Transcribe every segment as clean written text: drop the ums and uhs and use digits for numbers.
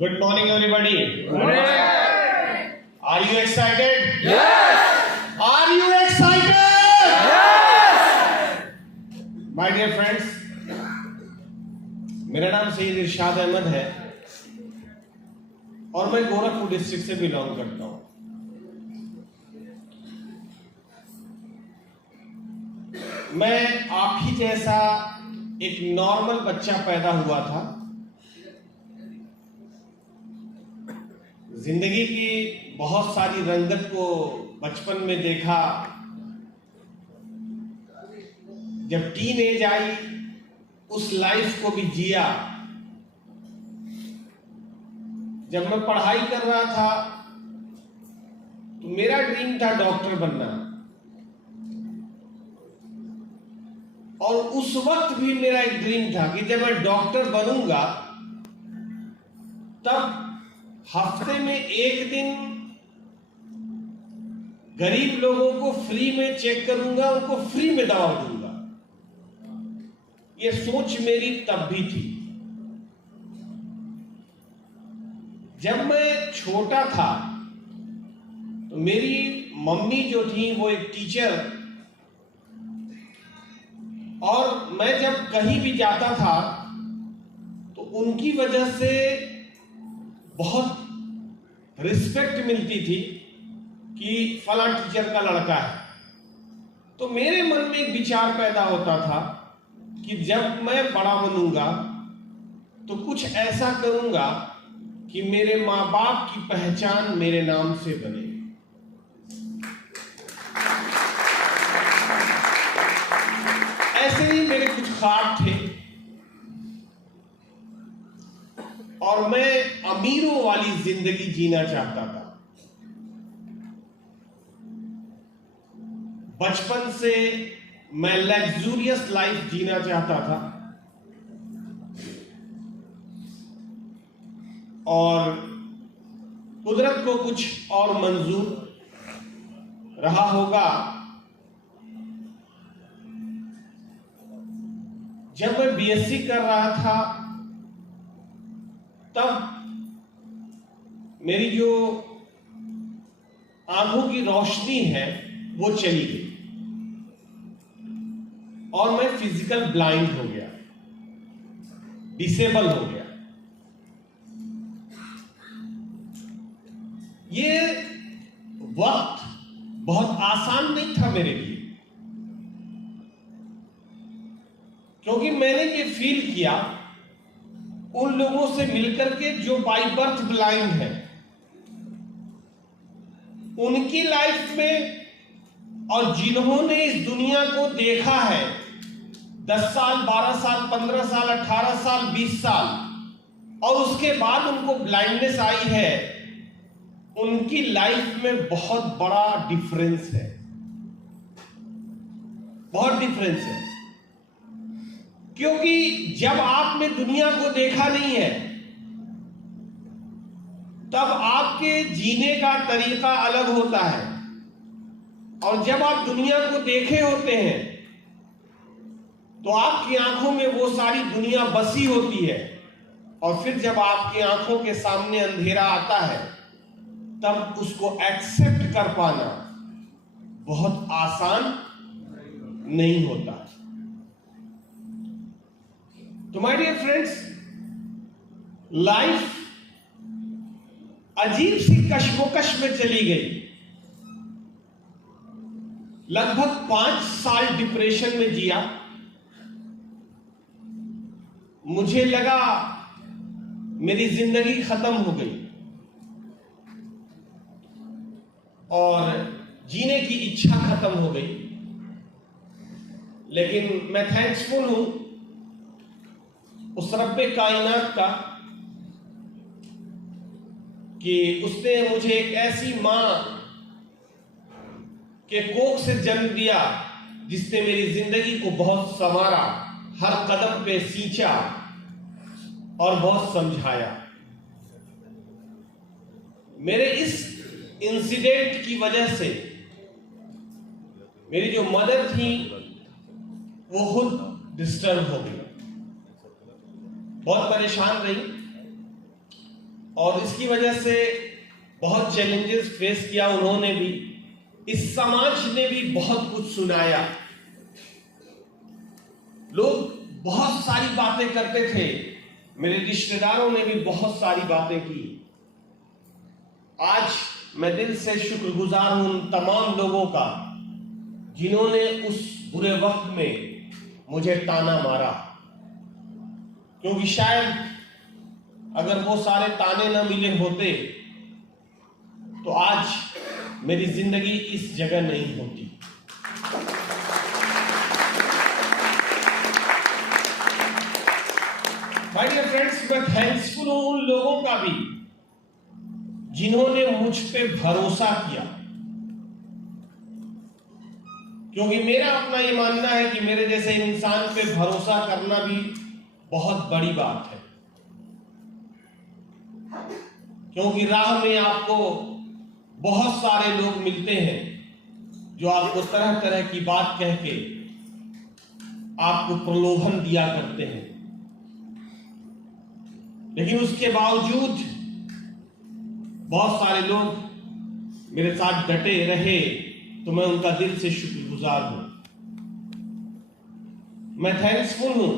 Good morning, everybody. Good morning. Are you excited? Yes! Are you excited? Yes! My dear friends, मेरा नाम सईद इरशाद अहमद है और मैं Gorakhpur district से बिलोंग करता हूँ। मैं आप ही जैसा एक नॉर्मल बच्चा पैदा हुआ था। जिंदगी की बहुत सारी रंगत को बचपन में देखा, जब टीन एज आई उस लाइफ को भी जिया। जब मैं पढ़ाई कर रहा था तो मेरा ड्रीम था डॉक्टर बनना, और उस वक्त भी मेरा एक ड्रीम था कि जब मैं डॉक्टर बनूंगा तब हफ्ते में एक दिन गरीब लोगों को फ्री में चेक करूंगा, उनको फ्री में दवा दूंगा। यह सोच मेरी तब भी थी। जब मैं छोटा था तो मेरी मम्मी जो थी वो एक टीचर, और मैं जब कहीं भी जाता था तो उनकी वजह से बहुत रिस्पेक्ट मिलती थी कि फला टीचर का लड़का है। तो मेरे मन में एक विचार पैदा होता था कि जब मैं बड़ा बनूंगा तो कुछ ऐसा करूंगा कि मेरे माँ बाप की पहचान मेरे नाम से बने। ऐसे ही मेरे कुछ ख्वाब थे और मैं अमीरों वाली जिंदगी जीना चाहता था। बचपन से मैं लग्जूरियस लाइफ जीना चाहता था, और कुदरत को कुछ और मंजूर रहा होगा। जब मैं बीएससी कर रहा था तब मेरी जो आंखों की रोशनी है वो चली गई और मैं फिजिकल ब्लाइंड हो गया, डिसेबल हो गया। ये वक्त बहुत आसान नहीं था मेरे लिए, क्योंकि मैंने ये फील किया उन लोगों से मिलकर के जो बाय बर्थ ब्लाइंड है। उनकी लाइफ में और जिन्होंने इस दुनिया को देखा है 10 साल, 12 साल, 15 साल, 18 साल, 20 साल, और उसके बाद उनको ब्लाइंडनेस आई है, उनकी लाइफ में बहुत बड़ा डिफरेंस है, बहुत डिफरेंस है। क्योंकि जब आपने दुनिया को देखा नहीं है तब आपके जीने का तरीका अलग होता है, और जब आप दुनिया को देखे होते हैं तो आपकी आंखों में वो सारी दुनिया बसी होती है, और फिर जब आपकी आंखों के सामने अंधेरा आता है तब उसको एक्सेप्ट कर पाना बहुत आसान नहीं होता। तो माय डियर फ्रेंड्स, लाइफ अजीब सी कश्मोकश में चली गई। लगभग 5 साल डिप्रेशन में जिया। मुझे लगा मेरी जिंदगी खत्म हो गई और जीने की इच्छा खत्म हो गई। लेकिन मैं थैंक्सफुल हूं उस रब्बे कायनात का कि उसने मुझे एक ऐसी मां के कोख से जन्म दिया जिसने मेरी जिंदगी को बहुत संवारा, हर कदम पे सींचा और बहुत समझाया। मेरे इस इंसिडेंट की वजह से मेरी जो मदर थी वो खुद डिस्टर्ब हो गई, बहुत परेशान रही, और इसकी वजह से बहुत चैलेंजेस फेस किया उन्होंने भी, इस समाज ने भी बहुत कुछ सुनाया। लोग बहुत सारी बातें करते थे, मेरे रिश्तेदारों ने भी बहुत सारी बातें की। आज मैं दिल से शुक्रगुजार हूं उन तमाम लोगों का जिन्होंने उस बुरे वक्त में मुझे ताना मारा, क्योंकि शायद अगर वो सारे ताने न मिले होते तो आज मेरी जिंदगी इस जगह नहीं होती। माय डियर फ्रेंड्स, मैं थैंक्सफुल हूं उन लोगों का भी जिन्होंने मुझ पे भरोसा किया, क्योंकि मेरा अपना ये मानना है कि मेरे जैसे इंसान पे भरोसा करना भी बहुत बड़ी बात है, क्योंकि राह में आपको बहुत सारे लोग मिलते हैं जो आपको तरह तरह की बात कह के आपको प्रलोभन दिया करते हैं, लेकिन उसके बावजूद बहुत सारे लोग मेरे साथ डटे रहे, तो मैं उनका दिल से शुक्रगुजार हूं। मैं थैंक्सफुल हूं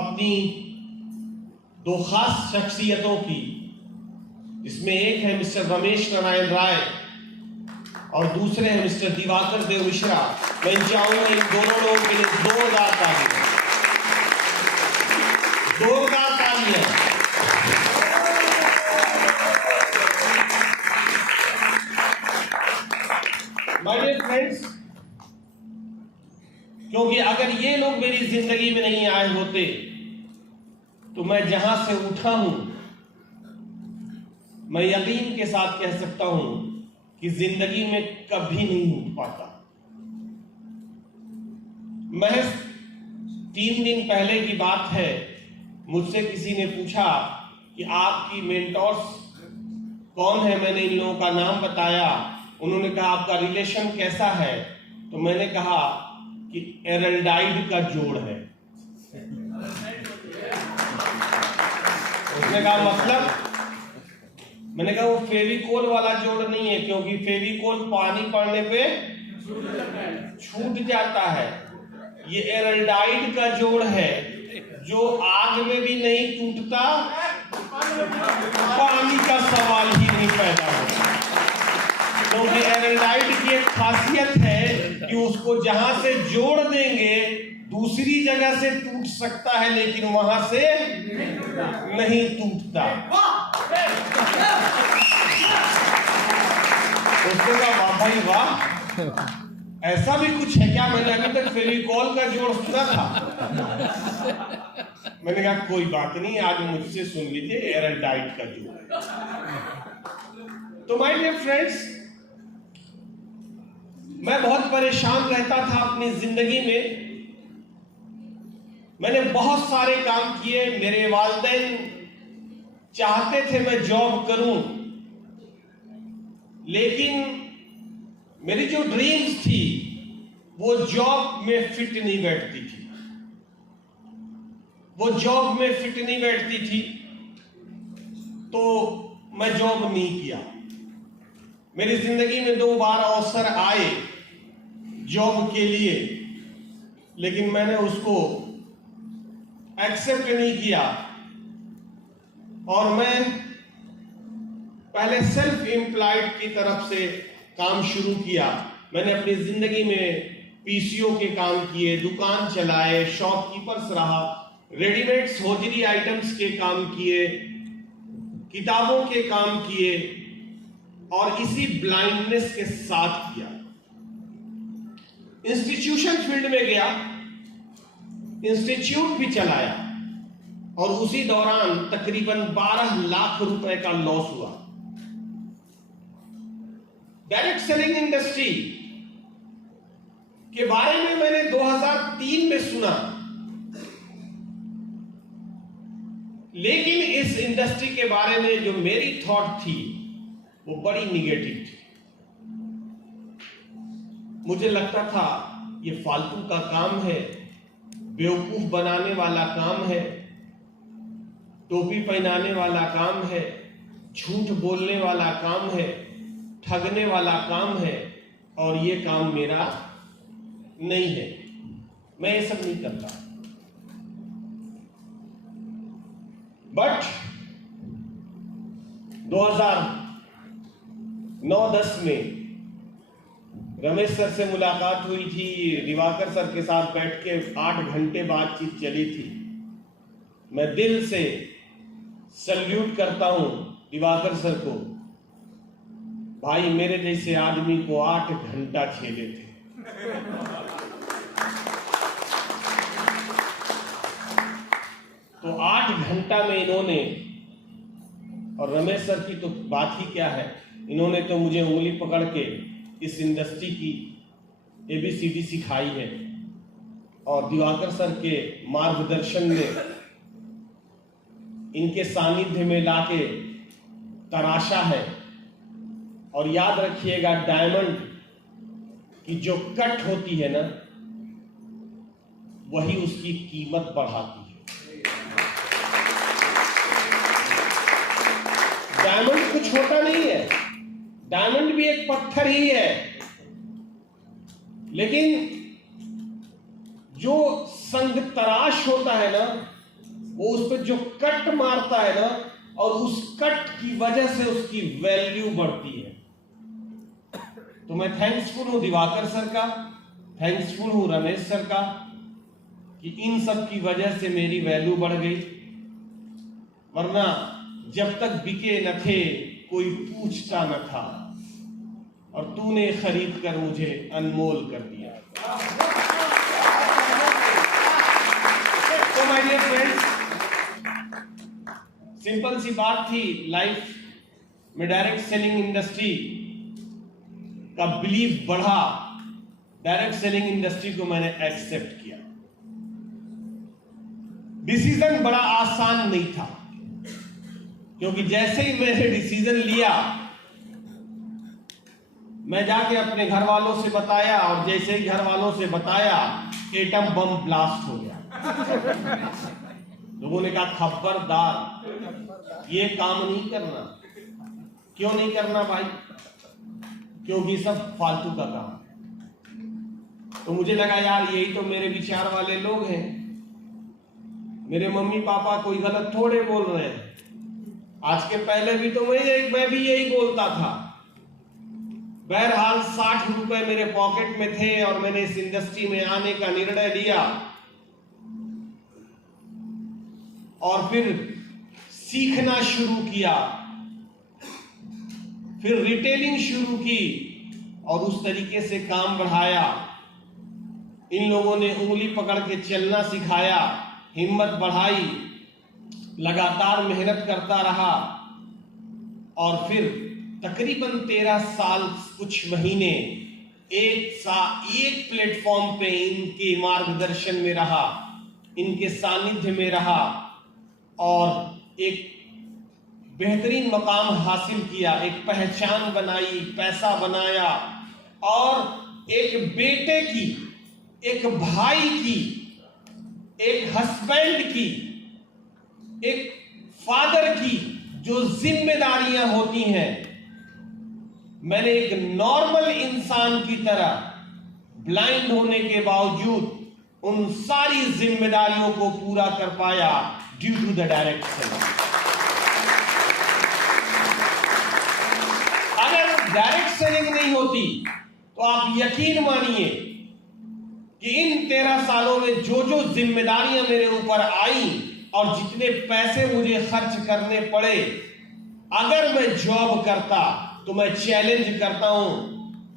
अपनी दो खास शख्सियतों की, जिसमें एक है मिस्टर रमेश नारायण राय और दूसरे हैं मिस्टर दिवाकर देव मिश्रा। मैं चाहूंगा इन दोनों लोगों के लिए जोरदार तालियां, जोरदार तालियां। माय डियर फ्रेंड्स, क्योंकि अगर ये लोग मेरी जिंदगी में नहीं आए होते तो मैं जहां से उठा हूं, मैं यकीन के साथ कह सकता हूं कि जिंदगी में कभी नहीं उठ पाता। महज 3 दिन पहले की बात है, मुझसे किसी ने पूछा कि आपकी मेंटोर्स कौन है। मैंने इन लोगों का नाम बताया। उन्होंने कहा आपका रिलेशन कैसा है, तो मैंने कहा कि एरल्डाइड का जोड़ है। उसने कहा मतलब? मैंने कहा वो फेविकोल वाला जोड़ नहीं है, क्योंकि फेविकोल पानी पड़ने पे छूट जाता है। ये एरल्डाइड का जोड़ है जो आग में भी नहीं टूटता, पानी का सवाल ही नहीं पैदा होता। क्योंकि एरल्डाइड की एक खासियत है कि उसको जहां से जोड़ देंगे दूसरी जगह से टूट सकता है, लेकिन वहां से नहीं टूटता। उसने कहा वाह भाई वाह, ऐसा भी कुछ है क्या? मैंने अभी तक फेविकॉल का जोड़ सुना था। मैंने कहा कोई बात नहीं, आज मुझसे सुन लीजिए एरल्डाइड का जोड़। तो माय डियर फ्रेंड्स, मैं बहुत परेशान रहता था अपनी जिंदगी में। मैंने बहुत सारे काम किए। मेरे वालिदैन चाहते थे मैं जॉब करूं, लेकिन मेरी जो ड्रीम्स थी वो जॉब में फिट नहीं बैठती थी। वो जॉब में फिट नहीं बैठती थी तो मैं जॉब नहीं किया। मेरी जिंदगी में 2 बार अवसर आए जॉब के लिए, लेकिन मैंने उसको एक्सेप्ट नहीं किया और मैं पहले सेल्फ एम्प्लॉयड की तरफ से काम शुरू किया। मैंने अपनी जिंदगी में पीसीओ के काम किए, दुकान चलाए, शॉपकीपर्स रहा, रेडीमेड्स होजरी आइटम्स के काम किए, किताबों के काम किए और इसी ब्लाइंडनेस के साथ किया। इंस्टीट्यूशन फील्ड में गया, इंस्टीट्यूट भी चलाया और उसी दौरान तकरीबन 12 लाख रुपए का लॉस हुआ। डायरेक्ट सेलिंग इंडस्ट्री के बारे में मैंने 2003 में सुना, लेकिन इस इंडस्ट्री के बारे में जो मेरी थॉट थी वो बड़ी निगेटिव थी। मुझे लगता था ये फालतू का काम है, बेवकूफ बनाने वाला काम है। टोपी पहनाने वाला काम है, झूठ बोलने वाला काम है, ठगने वाला काम है, और ये काम मेरा नहीं है। मैं ये सब नहीं करता। बट 2009-10 में रमेश सर से मुलाकात हुई थी। दिवाकर सर के साथ बैठ के 8 घंटे बातचीत चली थी। मैं दिल से सल्यूट करता हूं दिवाकर सर को। भाई, मेरे जैसे आदमी को 8 घंटा झेले थे। तो 8 घंटा में इन्होंने, और रमेश सर की तो बात ही क्या है, इन्होंने तो मुझे उंगली पकड़ के इस इंडस्ट्री की ABCD सिखाई है, और दिवाकर सर के मार्गदर्शन में, इनके सानिध्य में लाके तराशा है। और याद रखिएगा, डायमंड की जो कट होती है ना, वही उसकी कीमत बढ़ाती है। डायमंड कुछ छोटा नहीं है, डायमंड भी एक पत्थर ही है, लेकिन जो संग तराश होता है ना, वो उस पर जो कट मारता है ना, और उस कट की वजह से उसकी वैल्यू बढ़ती है। तो मैं थैंक्सफुल हूं दिवाकर सर का, थैंक्सफुल हूं रमेश सर का, कि इन सब की वजह से मेरी वैल्यू बढ़ गई। वरना जब तक बिके न थे कोई पूछता न था, और तूने खरीद कर मुझे अनमोल कर दिया। तो माय डियर फ्रेंड्स, सिंपल सी बात थी। लाइफ में डायरेक्ट सेलिंग इंडस्ट्री का बिलीव बढ़ा, डायरेक्ट सेलिंग इंडस्ट्री को मैंने एक्सेप्ट किया। डिसीजन बड़ा आसान नहीं था, क्योंकि जैसे ही मैंने डिसीजन लिया, मैं जाके अपने घर वालों से बताया, और जैसे ही घर वालों से बताया, एटम बम ब्लास्ट हो गया। लोगों ने कहा, खबरदार, ये काम नहीं करना। क्यों नहीं करना भाई? क्योंकि सब फालतू का काम है। तो मुझे लगा यार, यही तो मेरे विचार वाले लोग हैं। मेरे मम्मी पापा कोई गलत थोड़े बोल रहे हैं। आज के पहले भी तो मैं भी यही बोलता था। बहरहाल 60 रुपए मेरे पॉकेट में थे, और मैंने इस इंडस्ट्री में आने का निर्णय लिया, और फिर सीखना शुरू किया, फिर रिटेलिंग शुरू की, और उस तरीके से काम बढ़ाया। इन लोगों ने उंगली पकड़ के चलना सिखाया, हिम्मत बढ़ाई, लगातार मेहनत करता रहा, और फिर तकरीबन 13 साल कुछ महीने एक प्लेटफॉर्म पे इनके मार्गदर्शन में रहा, इनके सानिध्य में रहा, और एक बेहतरीन मकाम हासिल किया, एक पहचान बनाई, पैसा बनाया, और एक बेटे की, एक भाई की, एक हस्बैंड की, एक फादर की जो जिम्मेदारियां होती हैं, मैंने एक नॉर्मल इंसान की तरह ब्लाइंड होने के बावजूद उन सारी जिम्मेदारियों को पूरा कर पाया, due to the direct selling. अगर डायरेक्ट सेलिंग नहीं होती तो आप यकीन मानिए कि इन 13 सालों में जो जो जिम्मेदारियां मेरे ऊपर आई और जितने पैसे मुझे खर्च करने पड़े, अगर मैं जॉब करता तो मैं चैलेंज करता हूं,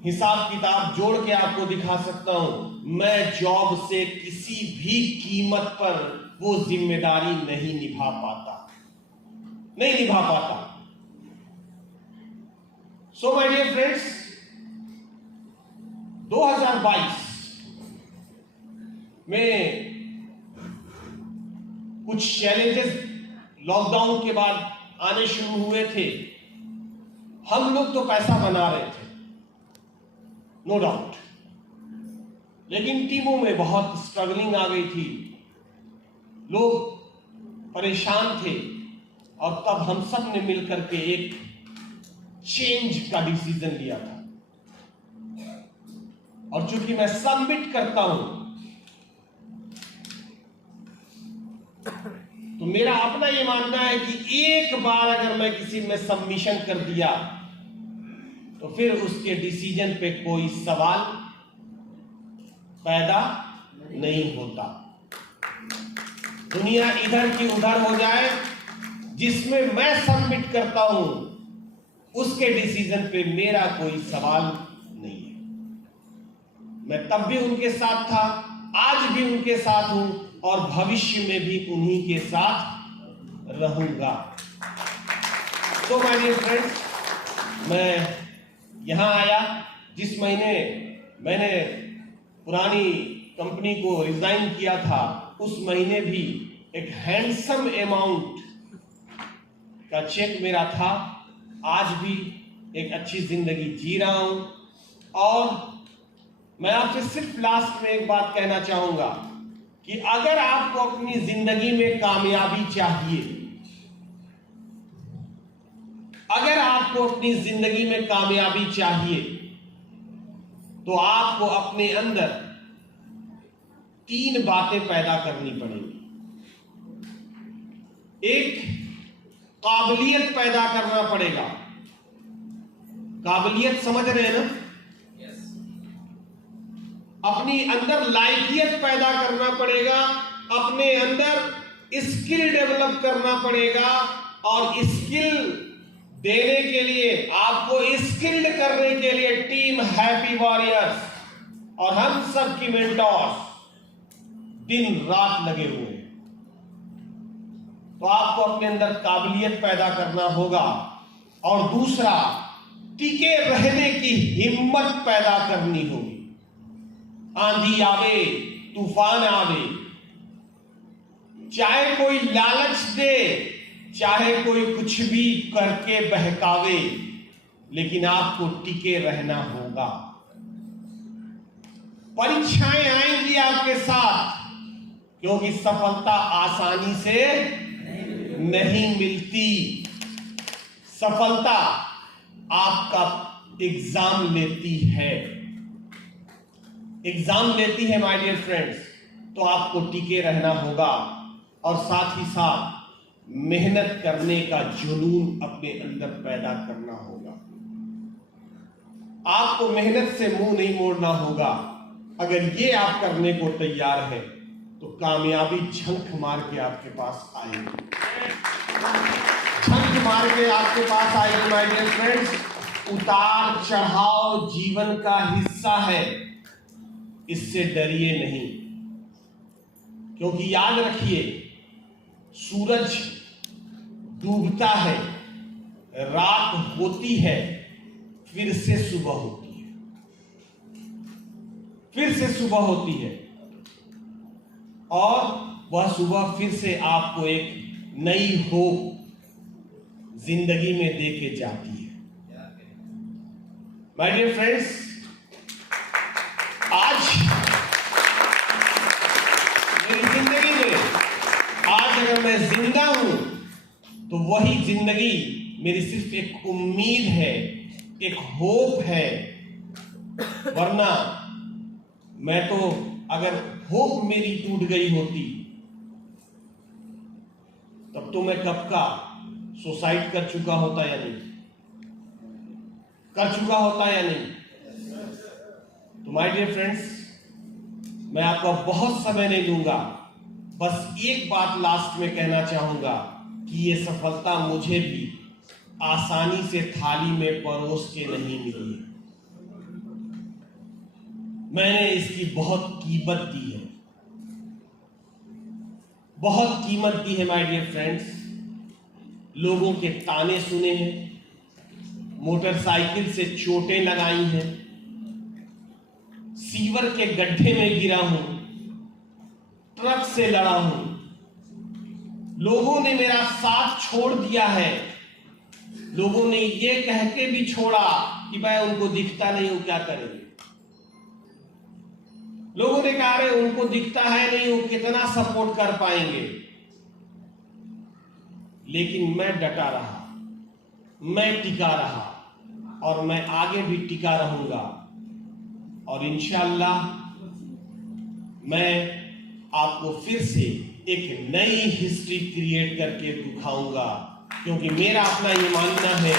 हिसाब किताब जोड़ के आपको दिखा सकता हूं, मैं जॉब से किसी भी कीमत पर वो जिम्मेदारी नहीं निभा पाता। सो माय डियर फ्रेंड्स, 2022 में कुछ चैलेंजेस लॉकडाउन के बाद आने शुरू हुए थे। हम लोग तो पैसा बना रहे थे, नो डाउट, लेकिन टीमों में बहुत स्ट्रगलिंग आ गई थी, लोग परेशान थे, और तब हम सब ने मिलकर के एक चेंज का डिसीजन लिया था। और चूंकि मैं सबमिट करता हूं, तो मेरा अपना ये मानना है कि एक बार अगर मैं किसी में सबमिशन कर दिया तो फिर उसके डिसीजन पे कोई सवाल पैदा नहीं होता। दुनिया इधर की उधर हो जाए, जिसमें मैं सबमिट करता हूं उसके डिसीजन पे मेरा कोई सवाल नहीं है। मैं तब भी उनके साथ था, आज भी उनके साथ हूं और भविष्य में भी उन्हीं के साथ रहूंगा। तो माय डियर फ्रेंड्स, मैं यहां आया जिस महीने मैंने पुरानी कंपनी को रिजाइन किया था, उस महीने भी एक हैंडसम अमाउंट का चेक मेरा था। आज भी एक अच्छी जिंदगी जी रहा हूं। और मैं आपसे सिर्फ लास्ट में एक बात कहना चाहूंगा कि अगर आपको अपनी जिंदगी में कामयाबी चाहिए, अगर आपको अपनी जिंदगी में कामयाबी चाहिए, तो आपको अपने अंदर 3 बातें पैदा करनी पड़ेंगी। एक, काबिलियत पैदा करना पड़ेगा। काबिलियत समझ रहे हैं ना? अपनी अंदर लायकियत पैदा करना पड़ेगा, अपने अंदर स्किल डेवलप करना पड़ेगा। और स्किल देने के लिए, आपको स्किल्ड करने के लिए टीम हैप्पी वॉरियर्स और हम सब की मेंटोर्स दिन रात लगे हुए हैं। तो आपको अपने अंदर काबिलियत पैदा करना होगा। और दूसरा, टिके रहने की हिम्मत पैदा करनी होगी। आंधी आवे, तूफान आवे, चाहे कोई लालच दे, चाहे कोई कुछ भी करके बहकावे, लेकिन आपको टिके रहना होगा। परीक्षाएं आएंगी आपके साथ, क्योंकि सफलता आसानी से नहीं मिलती। सफलता आपका एग्जाम लेती है, एग्जाम लेती है माय डियर फ्रेंड्स। तो आपको टिके रहना होगा और साथ ही साथ मेहनत करने का जुनून अपने अंदर पैदा करना होगा। आपको मेहनत से मुंह नहीं मोड़ना होगा। अगर ये आप करने को तैयार हैं तो कामयाबी झंक मार के आपके पास आएगी, झंक मार के आपके पास आएगी माय डियर फ्रेंड्स। उतार चढ़ाव जीवन का हिस्सा है, इससे डरिए नहीं। क्योंकि याद रखिए, सूरज डूबता है, रात होती है, फिर से सुबह होती है, फिर से सुबह होती है, और वह सुबह फिर से आपको एक नई होप जिंदगी में देके जाती है। माय डियर फ्रेंड्स, आज मेरी जिंदगी में, आज अगर मैं जिंदा हूं तो वही जिंदगी मेरी सिर्फ एक उम्मीद है, एक होप है। वरना मैं तो, अगर होप मेरी टूट गई होती तब तो मैं कब का सुसाइड कर चुका होता या नहीं, कर चुका होता या नहीं। तो माय डियर फ्रेंड्स, मैं आपका बहुत समय नहीं लूंगा, बस एक बात लास्ट में कहना चाहूंगा कि ये सफलता मुझे भी आसानी से थाली में परोस के नहीं मिली है। मैंने इसकी बहुत कीमत दी है, बहुत कीमत दी है माय डियर फ्रेंड्स। लोगों के ताने सुने हैं, मोटरसाइकिल से चोटें लगाई हैं, सीवर के गड्ढे में गिरा हूं, ट्रक से लड़ा हूं, लोगों ने मेरा साथ छोड़ दिया है। लोगों ने ये कह के भी छोड़ा कि भाई उनको दिखता नहीं, वो क्या करेंगे। लोगों ने कहा अरे उनको दिखता है नहीं, वो कितना सपोर्ट कर पाएंगे। लेकिन मैं डटा रहा, मैं टिका रहा और मैं आगे भी टिका रहूंगा। और इंशाअल्लाह मैं आपको फिर से एक नई हिस्ट्री क्रिएट करके दिखाऊंगा, क्योंकि मेरा अपना ये मानना है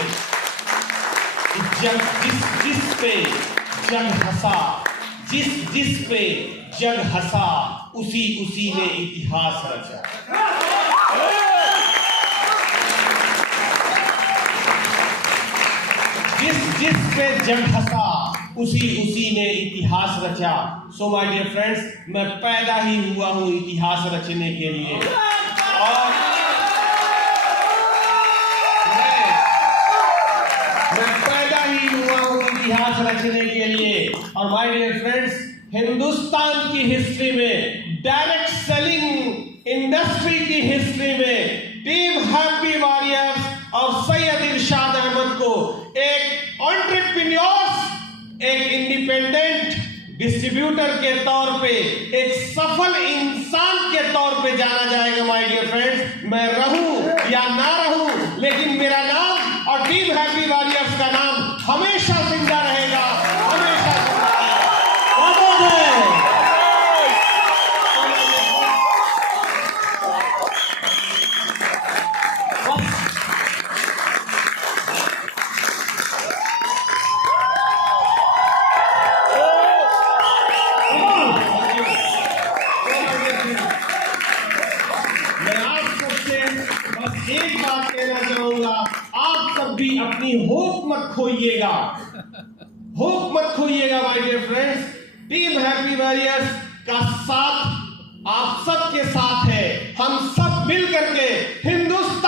कि जिस पे जग हंसा, जिस पे जग हंसा, उसी ने इतिहास रचा। जिस पे जग हंसा, उसी ने इतिहास रचा। सो माय डियर फ्रेंड्स, मैं पैदा ही हुआ हूं इतिहास रचने के लिए, और मैं पैदा ही हुआ हूं इतिहास रचने के लिए। और माय डियर फ्रेंड्स, हिंदुस्तान की हिस्ट्री में, डायरेक्ट सेलिंग इंडस्ट्री की हिस्ट्री में टीम हैप्पी वॉरियर्स और सैयद इरशाद अहमद को एक एंटरप्रेन्योर्स, एक इंडिपेंडेंट डिस्ट्रीब्यूटर के तौर पे, एक सफल इंसान के तौर पे जाना जाएगा। माय डियर फ्रेंड्स, मैं रहूं या ना रहूं, लेकिन मेरा नाम और टीम हैप्पी वॉरियर्स का नाम हमेशा जिंदा रहेगा, हमेशा जिंदा रहेगा। एक बात कहना चाहूंगा, आप सब भी अपनी होप मत खोइएगा, होप मत खोइएगा my dear friends. Team happy warriors का साथ आप सबके साथ है। हम सब मिल करके हिंदुस्तान